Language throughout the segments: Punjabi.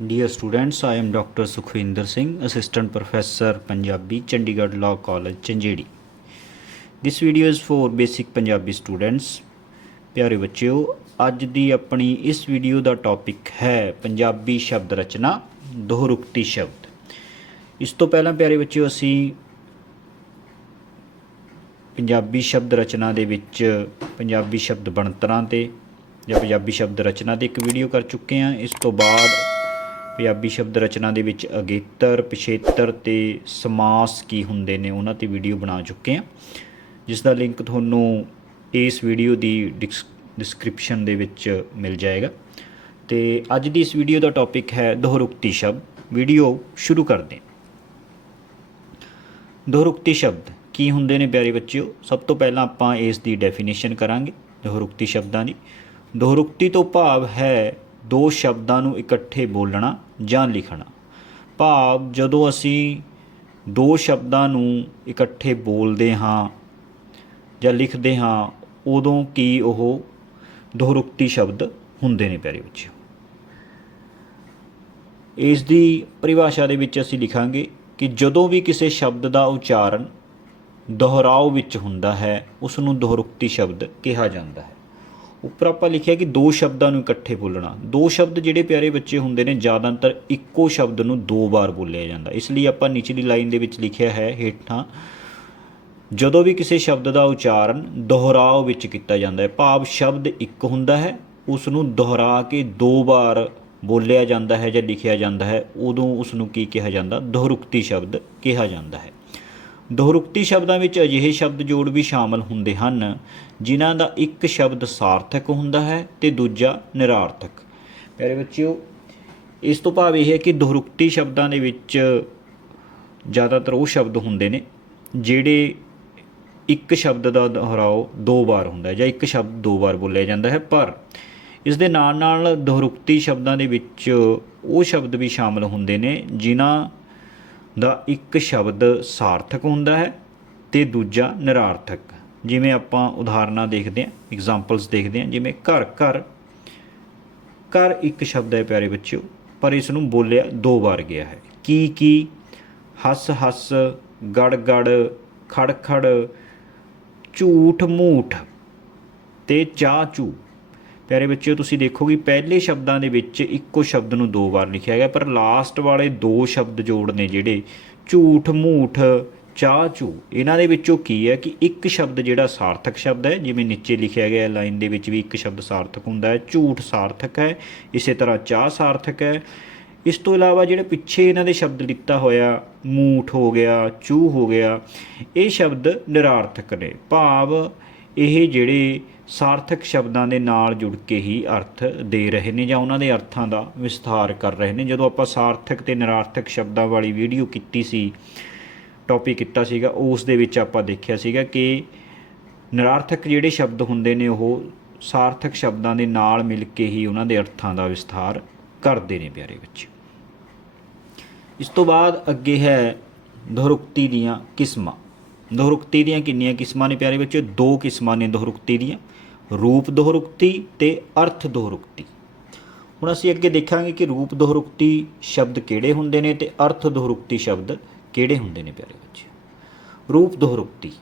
Dear students, I am Dr. Sukhvinder Singh, Assistant Professor Punjabi, Chandigarh Law College, Chanjedi. This video is for basic Punjabi students. ਪਿਆਰੇ ਬੱਚਿਓ ਅੱਜ ਦੀ ਆਪਣੀ ਇਸ ਵੀਡੀਓ ਦਾ ਟੌਪਿਕ ਹੈ ਪੰਜਾਬੀ ਸ਼ਬਦ ਰਚਨਾ ਦੋਹਰੁਕਤੀ ਸ਼ਬਦ ਇਸ ਤੋਂ ਪਹਿਲਾਂ ਪਿਆਰੇ ਬੱਚਿਓ ਅਸੀਂ ਪੰਜਾਬੀ ਸ਼ਬਦ ਰਚਨਾ ਦੇ ਵਿੱਚ ਪੰਜਾਬੀ ਸ਼ਬਦ ਬਣਤਰਾਂ ਤੇ ਜਾਂ ਪੰਜਾਬੀ ਸ਼ਬਦ ਰਚਨਾ ਤੇ ਇੱਕ ਵੀਡੀਓ ਕਰ ਚੁੱਕੇ ਹਾਂ ਇਸ ਤੋਂ ਬਾਅਦ ਪੰਜਾਬੀ ਸ਼ਬਦ ਰਚਨਾ ਦੇ ਵਿੱਚ ਅਗੇਤਰ, ਪਿਛੇਤਰ ਤੇ ਸਮਾਸ ਕੀ ਹੁੰਦੇ ਨੇ ਉਹਨਾਂ ਤੇ ਵੀਡੀਓ ਬਣਾ ਚੁੱਕੇ ਹਾਂ। ਜਿਸ ਦਾ ਲਿੰਕ ਤੁਹਾਨੂੰ ਇਸ ਵੀਡੀਓ ਦੀ ਡਿਸ- ਡਿਸਕ੍ਰਿਪਸ਼ਨ ਦੇ ਵਿੱਚ ਮਿਲ ਜਾਏਗਾ। ਤੇ ਅੱਜ ਦੀ ਇਸ ਵੀਡੀਓ ਦਾ ਟੌਪਿਕ ਹੈ ਦੋਹਰੁਕਤੀ ਸ਼ਬਦ। ਵੀਡੀਓ ਸ਼ੁਰੂ ਕਰਦੇ ਹਾਂ। ਦੋਹਰੁਕਤੀ ਸ਼ਬਦ ਕੀ ਹੁੰਦੇ ਨੇ ਪਿਆਰੇ ਬੱਚਿਓ? ਸਭ ਤੋਂ ਪਹਿਲਾਂ ਆਪਾਂ ਇਸ ਦੀ ਡੈਫੀਨੇਸ਼ਨ ਕਰਾਂਗੇ ਦੋਹਰੁਕਤੀ ਸ਼ਬਦਾਂ ਦੀ। ਦੋਹਰੁਕਤੀ ਤੋਂ ਭਾਵ ਹੈ ਦੋ ਸ਼ਬਦਾਂ ਨੂੰ ਇਕੱਠੇ ਬੋਲਣਾ ਜਾਂ ਲਿਖਣਾ। ਭਾਵ ਜਦੋਂ ਅਸੀਂ ਦੋ ਸ਼ਬਦਾਂ ਨੂੰ ਇਕੱਠੇ ਬੋਲਦੇ ਹਾਂ ਜਾਂ ਲਿਖਦੇ ਹਾਂ, ਉਦੋਂ ਕੀ ਉਹ ਦੋਹਰੁਕਤੀ ਸ਼ਬਦ ਹੁੰਦੇ ਨੇ ਪਿਆਰੇ ਬੱਚਿਓ। ਇਸ ਦੀ ਪਰਿਭਾਸ਼ਾ ਦੇ ਵਿੱਚ ਅਸੀਂ ਲਿਖਾਂਗੇ ਕਿ ਜਦੋਂ ਵੀ ਕਿਸੇ ਸ਼ਬਦ ਦਾ ਉਚਾਰਨ ਦੁਹਰਾਓ ਵਿੱਚ ਹੁੰਦਾ ਹੈ ਉਸ ਨੂੰ ਦੋਹਰੁਕਤੀ ਸ਼ਬਦ ਕਿਹਾ ਜਾਂਦਾ ਹੈ। ਉੱਪਰ ਆਪਾਂ ਲਿਖਿਆ ਕਿ ਦੋ ਸ਼ਬਦਾਂ ਨੂੰ ਇਕੱਠੇ ਬੋਲਣਾ। ਦੋ ਸ਼ਬਦ ਜਿਹੜੇ ਪਿਆਰੇ ਬੱਚੇ ਹੁੰਦੇ ਨੇ, ਜ਼ਿਆਦਾਤਰ ਇੱਕੋ ਸ਼ਬਦ ਨੂੰ ਦੋ ਵਾਰ ਬੋਲਿਆ ਜਾਂਦਾ। ਇਸ ਲਈ ਆਪਾਂ ਨਿਚਲੀ ਲਾਈਨ ਦੇ ਵਿੱਚ ਲਿਖਿਆ ਹੈ ਹੇਠਾਂ, ਜਦੋਂ ਵੀ ਕਿਸੇ ਸ਼ਬਦ ਦਾ ਉਚਾਰਨ ਦੁਹਰਾਓ ਵਿੱਚ ਕੀਤਾ ਜਾਂਦਾ ਹੈ, ਭਾਵ ਸ਼ਬਦ ਇੱਕ ਹੁੰਦਾ ਹੈ, ਉਸ ਨੂੰ ਦੁਹਰਾ ਕੇ ਦੋ ਵਾਰ ਬੋਲਿਆ ਜਾਂਦਾ ਹੈ ਜਾਂ ਲਿਖਿਆ ਜਾਂਦਾ ਹੈ, ਉਦੋਂ ਉਸ ਨੂੰ ਕੀ ਕਿਹਾ ਜਾਂਦਾ? ਦੋਹਰੁਕਤੀ ਸ਼ਬਦ ਕਿਹਾ ਜਾਂਦਾ ਹੈ। ਦੋਹਰੁਕਤੀ ਸ਼ਬਦਾਂ ਵਿੱਚ ਅਜਿਹੇ ਸ਼ਬਦ ਜੋੜ ਵੀ ਸ਼ਾਮਲ ਹੁੰਦੇ ਹਨ, ਜਿਨ੍ਹਾਂ ਦਾ ਇੱਕ ਸ਼ਬਦ ਸਾਰਥਕ ਹੁੰਦਾ ਹੈ ਤੇ ਦੂਜਾ ਨਿਰਾਰਥਕ। ਪਿਆਰੇ ਬੱਚਿਓ, ਇਸ ਤੋਂ ਭਾਵ ਇਹ ਹੈ ਕਿ ਦੋਹਰੁਕਤੀ ਸ਼ਬਦਾਂ ਦੇ ਵਿੱਚ ਜ਼ਿਆਦਾਤਰ ਉਹ ਸ਼ਬਦ ਹੁੰਦੇ ਨੇ, ਜਿਹੜੇ ਇੱਕ ਸ਼ਬਦ ਦਾ ਦੁਹਰਾਓ ਦੋ ਵਾਰ ਹੁੰਦਾ ਹੈ ਜਾਂ ਇੱਕ ਸ਼ਬਦ ਦੋ ਵਾਰ ਬੋਲਿਆ ਜਾਂਦਾ ਹੈ, ਪਰ ਇਸ ਦੇ ਨਾਲ ਨਾਲ ਦੋਹਰੁਕਤੀ ਸ਼ਬਦਾਂ ਦੇ ਵਿੱਚ ਉਹ ਸ਼ਬਦ ਵੀ ਸ਼ਾਮਲ ਹੁੰਦੇ ਨੇ, ਜਿਨ੍ਹਾਂ ਦਾ ਇੱਕ ਸ਼ਬਦ ਸਾਰਥਕ ਹੁੰਦਾ ਹੈ ਤੇ ਦੂਜਾ ਨਿਰਾਰਥਕ। ਜਿਵੇਂ ਆਪਾਂ ਉਦਾਹਰਨਾਂ ਦੇਖਦੇ ਹਾਂ ਐਗਜ਼ਾਮਪਲਸ ਦੇਖਦੇ ਹਾਂ, ਜਿਵੇਂ ਘਰ ਘਰ। ਘਰ ਇੱਕ ਸ਼ਬਦ ਹੈ ਪਿਆਰੇ ਬੱਚਿਓ, ਪਰ ਇਸ ਨੂੰ ਬੋਲਿਆ ਦੋ ਵਾਰ ਗਿਆ ਹੈ। ਕੀ ਕੀ? ਹੱਸ ਹੱਸ, ਗੜ ਗੜ, ਖੜ ਖੜ, ਝੂਠ, ਮੂਠ ਤੇ ਚਾਹ ਚੂ ਪਿਆਰੇ ਬੱਚਿਓ, ਤੁਸੀਂ ਦੇਖੋਗੇ ਪਹਿਲੇ ਸ਼ਬਦਾਂ ਦੇ ਵਿੱਚ ਇੱਕੋ ਸ਼ਬਦ ਨੂੰ ਦੋ ਵਾਰ ਲਿਖਿਆ ਗਿਆ, ਪਰ ਲਾਸਟ ਵਾਲੇ ਦੋ ਸ਼ਬਦ ਜੋੜ ਨੇ ਜਿਹੜੇ, ਝੂਠ, ਮੂਠ, ਚਾਹ ਚੂ ਇਹਨਾਂ ਦੇ ਵਿੱਚੋਂ ਕੀ ਹੈ ਕਿ ਇੱਕ ਸ਼ਬਦ ਜਿਹੜਾ ਸਾਰਥਕ ਸ਼ਬਦ ਹੈ, ਜਿਵੇਂ ਨੀਚੇ ਲਿਖਿਆ ਗਿਆ ਲਾਈਨ ਦੇ ਵਿੱਚ ਵੀ ਇੱਕ ਸ਼ਬਦ ਸਾਰਥਕ ਹੁੰਦਾ ਹੈ, ਝੂਠ ਸਾਰਥਕ ਹੈ, ਇਸੇ ਤਰ੍ਹਾਂ ਚਾਹ ਸਾਰਥਕ ਹੈ। ਇਸ ਤੋਂ ਇਲਾਵਾ ਜਿਹੜੇ ਪਿੱਛੇ ਇਹਨਾਂ ਦੇ ਸ਼ਬਦ ਲਿੱਤਾ ਹੋਇਆ, ਮੂਠ ਹੋ ਗਿਆ ਚੂ ਹੋ ਗਿਆ, ਇਹ ਸ਼ਬਦ ਨਿਰਾਰਥਕ ਨੇ। ਭਾਵ ਇਹ ਜਿਹੜੇ ਸਾਰਥਕ ਸ਼ਬਦਾਂ ਦੇ ਨਾਲ ਜੁੜ ਕੇ ਹੀ ਅਰਥ ਦੇ ਰਹੇ ਨੇ ਜਾਂ ਉਹਨਾਂ ਦੇ ਅਰਥਾਂ ਦਾ ਵਿਸਥਾਰ ਕਰ ਰਹੇ ਨੇ। ਜਦੋਂ ਆਪਾਂ ਸਾਰਥਕ ਤੇ ਨਿਰਾਰਥਕ ਸ਼ਬਦਾਂ ਵਾਲੀ ਵੀਡੀਓ ਕੀਤੀ ਸੀ ਟੌਪਿਕ ਕੀਤਾ ਸੀਗਾ, ਉਸ ਦੇ ਵਿੱਚ ਆਪਾਂ ਦੇਖਿਆ ਸੀਗਾ ਕਿ ਨਿਰਾਰਥਕ ਜਿਹੜੇ ਸ਼ਬਦ ਹੁੰਦੇ ਨੇ, ਉਹ ਸਾਰਥਕ ਸ਼ਬਦਾਂ ਦੇ ਨਾਲ ਮਿਲ ਕੇ ਹੀ ਉਹਨਾਂ ਦੇ ਅਰਥਾਂ ਦਾ ਵਿਸਥਾਰ ਕਰਦੇ ਨੇ ਪਿਆਰੇ ਬੱਚੇ। ਇਸ ਤੋਂ ਬਾਅਦ ਅੱਗੇ ਹੈ ਦੋਹਰੁਕਤੀ ਦੀਆਂ ਕਿਸਮਾਂ। ਦੋਹਰੁਕਤੀ ਦੀਆਂ ਕਿੰਨੀਆਂ ਕਿਸਮਾਂ ਨੇ ਪਿਆਰੇ ਬੱਚੇ ਦੋ ਕਿਸਮਾਂ ਨੇ ਦੋਹਰੁਕਤੀ ਦੀਆਂ। ਰੂਪ ਦੋਹਰੁਕਤੀ ਤੇ ਅਰਥ ਦੋਹਰੁਕਤੀ। ਹੁਣ ਅਸੀਂ ਅੱਗੇ ਦੇਖਾਂਗੇ ਕਿ ਰੂਪ ਦੋਹਰੁਕਤੀ ਸ਼ਬਦ ਕਿਹੜੇ ਹੁੰਦੇ ਨੇ ਤੇ ਅਰਥ ਦੋਹਰੁਕਤੀ ਸ਼ਬਦ ਕਿਹੜੇ ਹੁੰਦੇ ਨੇ ਪਿਆਰੇ ਬੱਚੇ ਰੂਪ ਦੋਹਰੁਕਤੀ।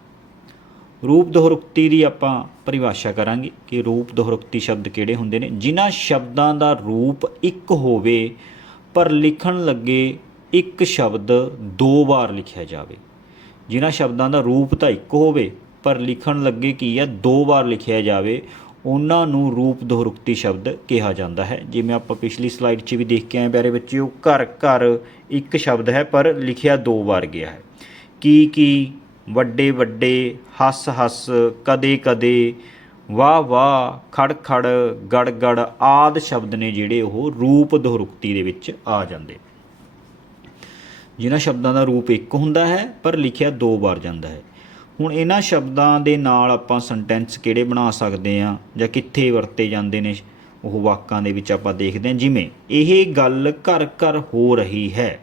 ਰੂਪ ਦੋਹਰੁਕਤੀ ਦੀ ਆਪਾਂ ਪਰਿਭਾਸ਼ਾ ਕਰਾਂਗੇ ਕਿ ਰੂਪ ਦੋਹਰੁਕਤੀ ਸ਼ਬਦ ਕਿਹੜੇ ਹੁੰਦੇ ਨੇ। ਜਿਨ੍ਹਾਂ ਸ਼ਬਦਾਂ ਦਾ ਰੂਪ ਇੱਕ ਹੋਵੇ, ਪਰ ਲਿਖਣ ਲੱਗੇ ਇੱਕ ਸ਼ਬਦ ਦੋ ਵਾਰ ਲਿਖਿਆ ਜਾਵੇ। ਜਿਨ੍ਹਾਂ ਸ਼ਬਦਾਂ ਦਾ ਰੂਪ ਤਾਂ ਇੱਕ ਹੋਵੇ, ਪਰ ਲਿਖਣ ਲੱਗੇ ਕੀ ਹੈ ਦੋ ਵਾਰ ਲਿਖਿਆ ਜਾਵੇ, ਉਹਨਾਂ ਨੂੰ ਰੂਪ ਦੋਹਰੁਕਤੀ ਸ਼ਬਦ ਕਿਹਾ ਜਾਂਦਾ ਹੈ। ਜਿਵੇਂ ਆਪਾਂ ਪਿਛਲੀ ਸਲਾਈਡ 'ਚ ਵੀ ਦੇਖ ਕੇ ਆਏ ਪਿਆਰੇ ਬੱਚਿਓ, ਘਰ ਘਰ ਇੱਕ ਸ਼ਬਦ ਹੈ, ਪਰ ਲਿਖਿਆ ਦੋ ਵਾਰ ਗਿਆ ਹੈ। ਕੀ ਕੀ, ਵੱਡੇ ਵੱਡੇ, ਹੱਸ ਹੱਸ, ਕਦੇ ਕਦੇ, ਵਾਹ ਵਾਹ, ਖੜ ਖੜ, ਗੜ ਗੜ ਆਦ ਸ਼ਬਦ ਨੇ ਜਿਹੜੇ ਉਹ ਰੂਪ ਦੋਹਰੁਕਤੀ ਦੇ ਵਿੱਚ ਆ ਜਾਂਦੇ। ਜਿਨ੍ਹਾਂ ਸ਼ਬਦਾਂ ਦਾ ਰੂਪ ਇੱਕ ਹੁੰਦਾ ਹੈ, ਪਰ ਲਿਖਿਆ ਦੋ ਵਾਰ ਜਾਂਦਾ ਹੈ। ਹੁਣ ਇਹਨਾਂ ਸ਼ਬਦਾਂ ਦੇ ਨਾਲ ਆਪਾਂ ਸੈਂਟੈਂਸ ਕਿਹੜੇ ਬਣਾ ਸਕਦੇ ਆ ਜਾਂ ਕਿੱਥੇ ਵਰਤੇ ਜਾਂਦੇ ਨੇ, ਉਹ ਵਾਕਾਂ ਦੇ ਵਿੱਚ ਆਪਾਂ ਦੇਖਦੇ ਹਾਂ। ਜਿਵੇਂ, ਇਹ ਗੱਲ ਘਰ ਘਰ ਹੋ ਰਹੀ ਹੈ।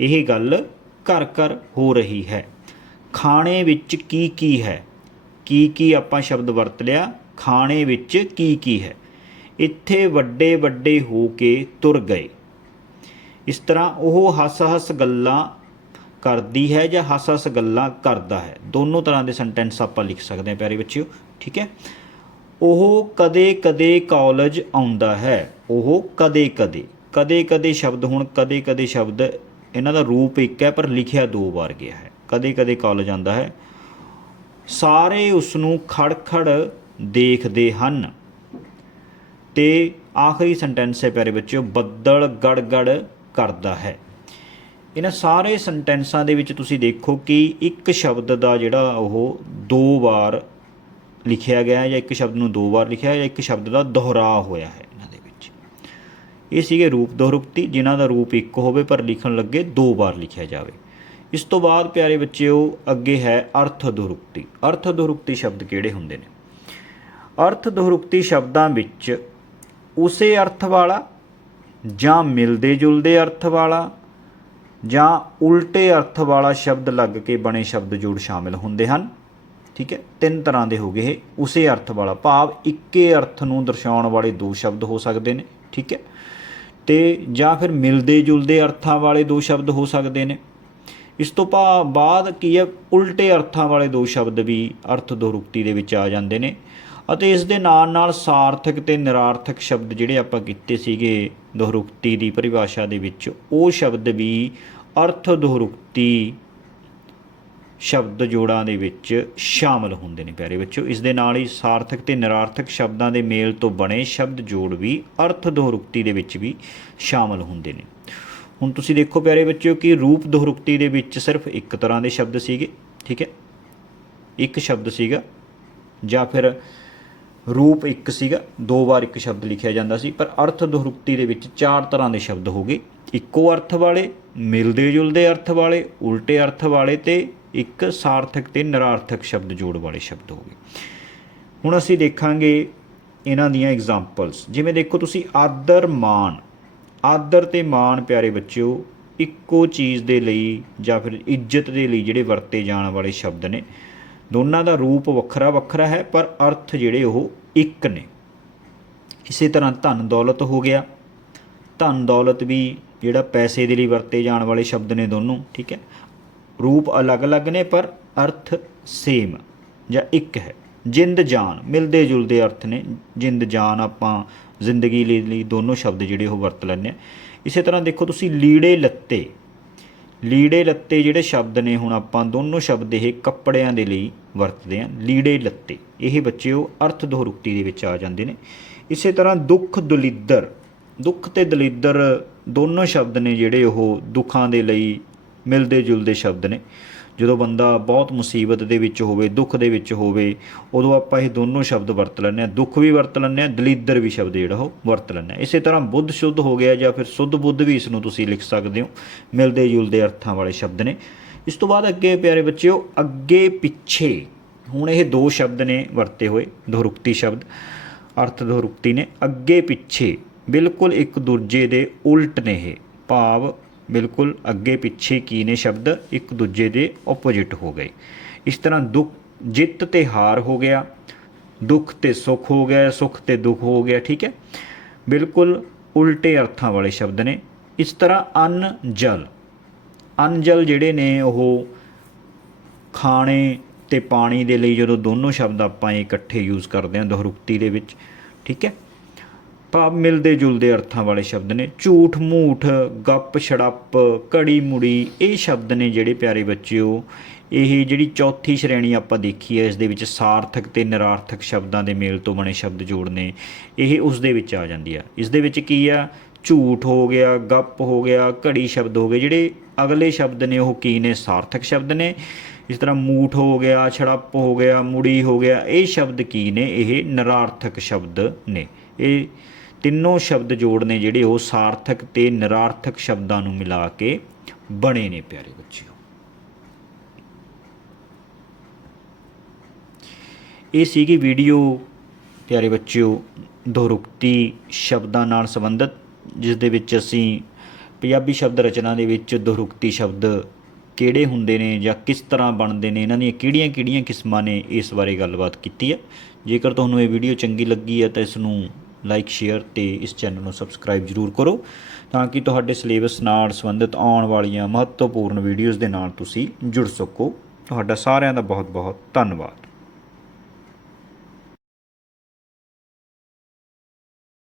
ਇਹ ਗੱਲ ਘਰ ਘਰ ਹੋ ਰਹੀ ਹੈ। ਖਾਣੇ ਵਿੱਚ ਕੀ ਕੀ ਹੈ? ਕੀ ਕੀ ਆਪਾਂ ਸ਼ਬਦ ਵਰਤ ਲਿਆ? ਖਾਣੇ ਵਿੱਚ ਕੀ ਕੀ ਹੈ? ਇੱਥੇ ਵੱਡੇ ਵੱਡੇ ਹੋ ਕੇ ਤੁਰ ਗਏ। ਇਸ ਤਰ੍ਹਾਂ ਉਹ ਹੱਸ-ਹੱਸ ਗੱਲਾਂ ਕਰਦੀ ਹੈ ਜਾਂ ਹੱਸ-ਹੱਸ ਗੱਲਾਂ ਕਰਦਾ ਹੈ। ਦੋਨੋਂ ਤਰ੍ਹਾਂ ਦੇ ਸੈਂਟੈਂਸ ਆਪਾਂ ਲਿਖ ਸਕਦੇ ਹਾਂ ਪਿਆਰੇ ਬੱਚਿਓ, ਠੀਕ ਹੈ? ਉਹ ਕਦੇ-ਕਦੇ ਕਾਲਜ ਆਉਂਦਾ ਹੈ। ਉਹ ਕਦੇ-ਕਦੇ ਕਦੇ-ਕਦੇ ਸ਼ਬਦ ਹੁਣ ਕਦੇ-ਕਦੇ ਸ਼ਬਦ ਇਹਨਾਂ ਦਾ ਰੂਪ ਇੱਕ ਹੈ, ਪਰ ਲਿਖਿਆ ਦੋ ਵਾਰ ਗਿਆ ਹੈ। ਕਦੇ-ਕਦੇ ਕਾਲਜ ਆਉਂਦਾ ਹੈ। ਸਾਰੇ ਉਸ ਨੂੰ ਖੜ-ਖੜ ਦੇਖਦੇ ਹਨ। ਤੇ ਆਖਰੀ ਸੈਂਟੈਂਸ ਹੈ ਪਿਆਰੇ ਬੱਚਿਓ, ਬੱਦਲ ਗੜ-ਗੜ ਕਰਦਾ ਹੈ। ਇਹਨਾਂ ਸਾਰੇ ਸੈਂਟੈਂਸਾਂ ਦੇ ਵਿੱਚ ਤੁਸੀਂ ਦੇਖੋ ਕਿ ਇੱਕ ਸ਼ਬਦ ਦਾ ਜਿਹੜਾ ਉਹ ਦੋ ਵਾਰ ਲਿਖਿਆ ਗਿਆ ਹੈ ਜਾਂ ਇੱਕ ਸ਼ਬਦ ਨੂੰ ਦੋ ਵਾਰ ਲਿਖਿਆ ਹੈ ਜਾਂ ਇੱਕ ਸ਼ਬਦ ਦਾ ਦੁਹਰਾਅ ਹੋਇਆ ਹੈ ਇਹਨਾਂ ਦੇ ਵਿੱਚ। ਇਹ ਸੀਗੇ ਰੂਪ ਦੋਹਰੁਕਤੀ ਜਿਨ੍ਹਾਂ ਦਾ ਰੂਪ ਇੱਕ ਹੋਵੇ ਪਰ ਲਿਖਣ ਲੱਗੇ ਦੋ ਵਾਰ ਲਿਖਿਆ ਜਾਵੇ। ਇਸ ਤੋਂ ਬਾਅਦ ਪਿਆਰੇ ਬੱਚਿਓ, ਅੱਗੇ ਹੈ ਅਰਥ ਦੋਹਰੁਕਤੀ ਅਰਥ ਦੋਹਰੁਕਤੀ ਸ਼ਬਦ ਕਿਹੜੇ ਹੁੰਦੇ ਨੇ? ਅਰਥ ਦੋਹਰੁਕਤੀ ਸ਼ਬਦਾਂ ਵਿੱਚ ਉਸੇ ਅਰਥ ਵਾਲਾ ਜਾਂ ਮਿਲਦੇ ਜੁਲਦੇ ਅਰਥ ਵਾਲਾ ਜਾਂ ਉਲਟੇ ਅਰਥ ਵਾਲਾ ਸ਼ਬਦ ਲੱਗ ਕੇ ਬਣੇ ਸ਼ਬਦ ਜੋੜ ਸ਼ਾਮਿਲ ਹੁੰਦੇ ਹਨ। ਠੀਕ ਹੈ? ਤਿੰਨ ਤਰ੍ਹਾਂ ਦੇ ਹੋ ਗਏ ਇਹ। ਉਸੇ ਅਰਥ ਵਾਲਾ ਭਾਵ ਇੱਕੇ ਅਰਥ ਨੂੰ ਦਰਸਾਉਣ ਵਾਲੇ ਦੋ ਸ਼ਬਦ ਹੋ ਸਕਦੇ ਨੇ। ਠੀਕ ਹੈ? ਤੇ ਜਾਂ ਫਿਰ ਮਿਲਦੇ ਜੁਲਦੇ ਅਰਥਾਂ ਵਾਲੇ ਦੋ ਸ਼ਬਦ ਹੋ ਸਕਦੇ ਨੇ। ਇਸ ਤੋਂ ਭਾ, ਬਾਅਦ ਕੀ ਹੈ? ਉਲਟੇ ਅਰਥਾਂ ਵਾਲੇ ਦੋ ਸ਼ਬਦ ਵੀ ਅਰਥ ਦੋ ਰੁਕਤੀ ਦੇ ਵਿੱਚ ਆ ਜਾਂਦੇ ਨੇ। ਅਤੇ ਇਸ ਦੇ ਨਾਲ ਨਾਲ ਸਾਰਥਕ ਤੇ ਨਿਰਾਰਥਕ ਸ਼ਬਦ ਜਿਹੜੇ ਆਪਾਂ ਕੀਤੇ ਸੀਗੇ ਦੋਹਰੁਕਤੀ ਦੀ ਪਰਿਭਾਸ਼ਾ ਦੇ ਵਿੱਚ, ਉਹ ਸ਼ਬਦ ਵੀ ਅਰਥ ਦੋਹਰੁਕਤੀ ਸ਼ਬਦ ਜੋੜਾਂ ਦੇ ਵਿੱਚ ਸ਼ਾਮਲ ਹੁੰਦੇ ਨੇ ਪਿਆਰੇ ਬੱਚਿਓ। ਇਸ ਦੇ ਨਾਲ ਹੀ ਸਾਰਥਕ ਤੇ ਨਿਰਾਰਥਕ ਸ਼ਬਦਾਂ ਦੇ ਮੇਲ ਤੋਂ ਬਣੇ ਸ਼ਬਦ ਜੋੜ ਵੀ ਅਰਥ ਦੋਹਰੁਕਤੀ ਦੇ ਵਿੱਚ ਵੀ ਸ਼ਾਮਲ ਹੁੰਦੇ ਨੇ। ਹੁਣ ਤੁਸੀਂ ਦੇਖੋ ਪਿਆਰੇ ਬੱਚਿਓ ਕਿ ਰੂਪ ਦੋਹਰੁਕਤੀ ਦੇ ਵਿੱਚ ਸਿਰਫ ਇੱਕ ਤਰ੍ਹਾਂ ਦੇ ਸ਼ਬਦ ਸੀਗੇ, ਠੀਕ ਹੈ? ਇੱਕ ਸ਼ਬਦ ਸੀਗਾ ਜਾਂ ਫਿਰ ਰੂਪ ਇੱਕ ਸੀਗਾ, ਦੋ ਵਾਰ ਇੱਕ ਸ਼ਬਦ ਲਿਖਿਆ ਜਾਂਦਾ ਸੀ, ਪਰ ਅਰਥ ਦੁਹਰੁਕਤੀ ਦੇ ਵਿੱਚ ਚਾਰ ਤਰ੍ਹਾਂ ਦੇ ਸ਼ਬਦ ਹੋ ਗਏ। ਇੱਕੋ ਅਰਥ ਵਾਲੇ, ਮਿਲਦੇ ਜੁਲਦੇ ਅਰਥ ਵਾਲੇ, ਉਲਟੇ ਅਰਥ ਵਾਲੇ ਤੇ ਇੱਕ ਸਾਰਥਕ ਤੇ ਨਿਰਾਰਥਕ ਸ਼ਬਦ ਜੋੜ ਵਾਲੇ ਸ਼ਬਦ ਹੋ ਗਏ। ਹੁਣ ਅਸੀਂ ਦੇਖਾਂਗੇ ਇਹਨਾਂ ਦੀਆਂ ਐਗਜ਼ਾਮਪਲਸ ਜਿਵੇਂ ਦੇਖੋ ਤੁਸੀਂ ਆਦਰ ਮਾਨ ਆਦਰ ਤੇ ਮਾਨ ਪਿਆਰੇ ਬੱਚਿਓ, ਇੱਕੋ ਚੀਜ਼ ਦੇ ਲਈ ਜਾਂ ਫਿਰ ਇੱਜ਼ਤ ਦੇ ਲਈ ਜਿਹੜੇ ਵਰਤੇ ਜਾਣ ਵਾਲੇ ਸ਼ਬਦ ਨੇ ਦੋਨਾਂ ਦਾ ਰੂਪ ਵੱਖਰਾ ਵੱਖਰਾ ਹੈ, ਪਰ ਅਰਥ ਜਿਹੜੇ ਉਹ ਇੱਕ ਨੇ। ਇਸੇ ਤਰ੍ਹਾਂ ਧਨ ਦੌਲਤ ਹੋ ਗਿਆ। ਧਨ ਦੌਲਤ ਵੀ ਜਿਹੜਾ ਪੈਸੇ ਦੇ ਲਈ ਵਰਤੇ ਜਾਣ ਵਾਲੇ ਸ਼ਬਦ ਨੇ ਦੋਨੋਂ, ਠੀਕ ਹੈ? ਰੂਪ ਅਲੱਗ-ਅਲੱਗ ਨੇ, ਪਰ ਅਰਥ ਸੇਮ ਜਾਂ ਇੱਕ ਹੈ। ਜਿੰਦ ਜਾਨ ਮਿਲਦੇ ਜੁਲਦੇ ਅਰਥ ਨੇ। ਜਿੰਦ ਜਾਨ ਆਪਾਂ ਜ਼ਿੰਦਗੀ ਲਈ ਲਈ ਦੋਨੋਂ ਸ਼ਬਦ ਜਿਹੜੇ ਉਹ ਵਰਤ ਲੈਂਦੇ ਆ ਇਸੇ ਤਰ੍ਹਾਂ ਦੇਖੋ ਤੁਸੀਂ ਲੀੜੇ ਲੱਤੇ ਲੀੜੇ ਲੱਤੇ ਜਿਹੜੇ ਸ਼ਬਦ ਨੇ ਹੁਣ ਆਪਾਂ ਦੋਨੋਂ ਸ਼ਬਦ ਇਹ ਕੱਪੜਿਆਂ ਦੇ ਲਈ ਵਰਤਦੇ ਹਾਂ, ਲੀੜੇ ਲੱਤੇ। ਇਹ ਬੱਚਿਓ ਅਰਥ ਦੋਹਰੁਕਤੀ ਦੇ ਵਿੱਚ ਆ ਜਾਂਦੇ ਨੇ। ਇਸੇ ਤਰ੍ਹਾਂ ਦੁੱਖ ਦਲਿੱਦਰ। ਦੁੱਖ ਤੇ ਦਲਿੱਦਰ ਦੋਨੋਂ ਸ਼ਬਦ ਨੇ ਜਿਹੜੇ ਉਹ ਦੁੱਖਾਂ ਦੇ ਲਈ ਮਿਲਦੇ ਜੁਲਦੇ ਸ਼ਬਦ ਨੇ। ਜਦੋਂ ਬੰਦਾ ਬਹੁਤ ਮੁਸੀਬਤ ਦੇ ਵਿੱਚ ਹੋਵੇ, ਦੁੱਖ ਦੇ ਵਿੱਚ ਹੋਵੇ, ਉਦੋਂ ਆਪਾਂ ਇਹ ਦੋਨੋਂ ਸ਼ਬਦ ਵਰਤ ਲੈਂਦੇ ਹਾਂ। ਦੁੱਖ ਵੀ ਵਰਤ ਲੈਂਦੇ ਹਾਂ, ਦਲਿੱਦਰ ਵੀ ਸ਼ਬਦ ਜਿਹੜਾ ਉਹ ਵਰਤ ਲੈਂਦੇ ਹਾਂ। ਇਸੇ ਤਰ੍ਹਾਂ ਬੁੱਧ ਸ਼ੁੱਧ ਹੋ ਗਿਆ ਜਾਂ ਫਿਰ ਸੁੱਧ ਬੁੱਧ ਵੀ ਇਸ ਨੂੰ ਤੁਸੀਂ ਲਿਖ ਸਕਦੇ ਹੋ। ਮਿਲਦੇ ਜੁਲਦੇ ਅਰਥਾਂ ਵਾਲੇ ਸ਼ਬਦ ਨੇ। ਇਸ ਤੋਂ ਬਾਅਦ ਅੱਗੇ ਪਿਆਰੇ ਬੱਚਿਓ, ਅੱਗੇ ਪਿੱਛੇ ਹੁਣ ਇਹ ਦੋ ਸ਼ਬਦ ਨੇ ਵਰਤੇ ਹੋਏ ਦੋਹਰੁਕਤੀ ਸ਼ਬਦ, ਅਰਥ ਦੋਹਰੁਕਤੀ ਨੇ। ਅੱਗੇ ਪਿੱਛੇ ਬਿਲਕੁਲ ਇੱਕ ਦੂਜੇ ਦੇ ਉਲਟ ਨੇ ਇਹ। ਭਾਵ ਬਿਲਕੁਲ ਅੱਗੇ ਪਿੱਛੇ ਕੀ ਨੇ ਸ਼ਬਦ, ਇੱਕ ਦੂਜੇ ਦੇ ਆਪੋਜੀਟ ਹੋ ਗਏ। ਇਸ ਤਰ੍ਹਾਂ ਦੁੱਖ, ਜਿੱਤ ਤੇ ਹਾਰ ਹੋ ਗਿਆ, ਦੁੱਖ ਤੇ ਸੁੱਖ ਹੋ ਗਿਆ, ਸੁੱਖ ਤੇ ਦੁੱਖ ਹੋ ਗਿਆ, ਠੀਕ ਹੈ? ਬਿਲਕੁਲ ਉਲਟੇ ਅਰਥਾਂ ਵਾਲੇ ਸ਼ਬਦ ਨੇ। ਇਸ ਤਰ੍ਹਾਂ ਅੰਨ ਜਲ ਅਨ ਜਲ ਜਿਹੜੇ ਨੇ ਉਹ ਖਾਣੇ ਤੇ ਪਾਣੀ ਦੇ ਲਈ ਜਦੋਂ ਦੋਨੋਂ ਸ਼ਬਦ ਆਪਾਂ ਇਕੱਠੇ ਯੂਜ਼ ਕਰਦੇ ਹਾਂ ਦੋਹਰੁਕਤੀ ਦੇ ਵਿੱਚ, ਠੀਕ ਹੈ? ਭਾਵ ਮਿਲਦੇ ਜੁਲਦੇ ਅਰਥਾਂ ਵਾਲੇ ਸ਼ਬਦ ਨੇ। ਝੂਠ, ਮੂਠ, ਗੱਪ, ਛੜੱਪ, ਕੜੀ ਮੁੜੀ, ਇਹ ਸ਼ਬਦ ਨੇ ਜਿਹੜੇ ਪਿਆਰੇ ਬੱਚਿਓ। ਇਹ ਜਿਹੜੀ ਚੌਥੀ ਸ਼੍ਰੇਣੀ ਆਪਾਂ ਦੇਖੀ ਹੈ, ਇਸ ਦੇ ਵਿੱਚ ਸਾਰਥਕ ਤੇ ਨਿਰਾਰਥਕ ਸ਼ਬਦਾਂ ਦੇ ਮੇਲ ਤੋਂ ਬਣੇ ਸ਼ਬਦ ਜੋੜ ਨੇ। ਇਹ ਉਸ ਦੇ ਵਿੱਚ ਆ ਜਾਂਦੀ ਆ। ਇਸ ਦੇ ਵਿੱਚ ਕੀ ਆ? ਝੂਠ ਹੋ ਗਿਆ, ਗੱਪ ਹੋ ਗਿਆ ਘੜੀ ਸ਼ਬਦ ਹੋ ਗਏ। ਜਿਹੜੇ ਅਗਲੇ ਸ਼ਬਦ ਨੇ, ਉਹ ਕੀ ਨੇ? ਸਾਰਥਕ ਸ਼ਬਦ ਨੇ। ਇਸ ਤਰ੍ਹਾਂ ਮੂਠ ਹੋ ਗਿਆ, ਛੜੱਪ ਹੋ ਗਿਆ, ਮੁੜੀ ਹੋ ਗਿਆ, ਇਹ ਸ਼ਬਦ ਕੀ ਨੇ? ਇਹ ਨਿਰਾਰਥਕ ਸ਼ਬਦ ਨੇ। ਇਹ ਤਿੰਨੋਂ ਸ਼ਬਦ ਜੋੜ ਨੇ ਜਿਹੜੇ ਉਹ ਸਾਰਥਕ ਤੇ ਨਿਰਾਰਥਕ ਸ਼ਬਦਾਂ ਨੂੰ ਮਿਲਾ ਕੇ ਬਣੇ ਨੇ ਪਿਆਰੇ ਬੱਚਿਓ। ਇਹ ਸੀਗੀ ਵੀਡੀਓ, ਪਿਆਰੇ ਬੱਚਿਓ ਦੋਰੁਕਤੀ ਸ਼ਬਦਾਂ ਨਾਲ ਸੰਬੰਧਿਤ, ਜਿਸ ਦੇ ਵਿੱਚ ਅਸੀਂ ਪੰਜਾਬੀ ਸ਼ਬਦ ਰਚਨਾ ਦੇ ਵਿੱਚ ਦੋਰੁਕਤੀ ਸ਼ਬਦ ਕਿਹੜੇ ਹੁੰਦੇ ਨੇ ਜਾਂ ਕਿਸ ਤਰ੍ਹਾਂ ਬਣਦੇ ਨੇ, ਇਹਨਾਂ ਦੀਆਂ ਕਿਹੜੀਆਂ-ਕਿਹੜੀਆਂ ਕਿਸਮਾਂ ਨੇ, ਇਸ ਬਾਰੇ ਗੱਲਬਾਤ ਕੀਤੀ ਹੈ। ਜੇਕਰ ਤੁਹਾਨੂੰ ਇਹ ਵੀਡੀਓ ਚੰਗੀ ਲੱਗੀ ਹੈ ਤਾਂ ਇਸ ਨੂੰ ਲਾਈਕ, ਸ਼ੇਅਰ ਤੇ ਇਸ ਚੈਨਲ ਨੂੰ ਸਬਸਕ੍ਰਾਈਬ ਜ਼ਰੂਰ ਕਰੋ ਤਾਂ ਕਿ ਤੁਹਾਡੇ ਸਿਲੇਬਸ ਨਾਲ ਸੰਬੰਧਿਤ ਆਉਣ ਵਾਲੀਆਂ ਮਹੱਤਵਪੂਰਨ ਵੀਡੀਓਜ਼ ਦੇ ਨਾਲ ਤੁਸੀਂ ਜੁੜ ਸਕੋ। ਤੁਹਾਡਾ ਸਾਰਿਆਂ ਦਾ ਬਹੁਤ ਬਹੁਤ ਧੰਨਵਾਦ।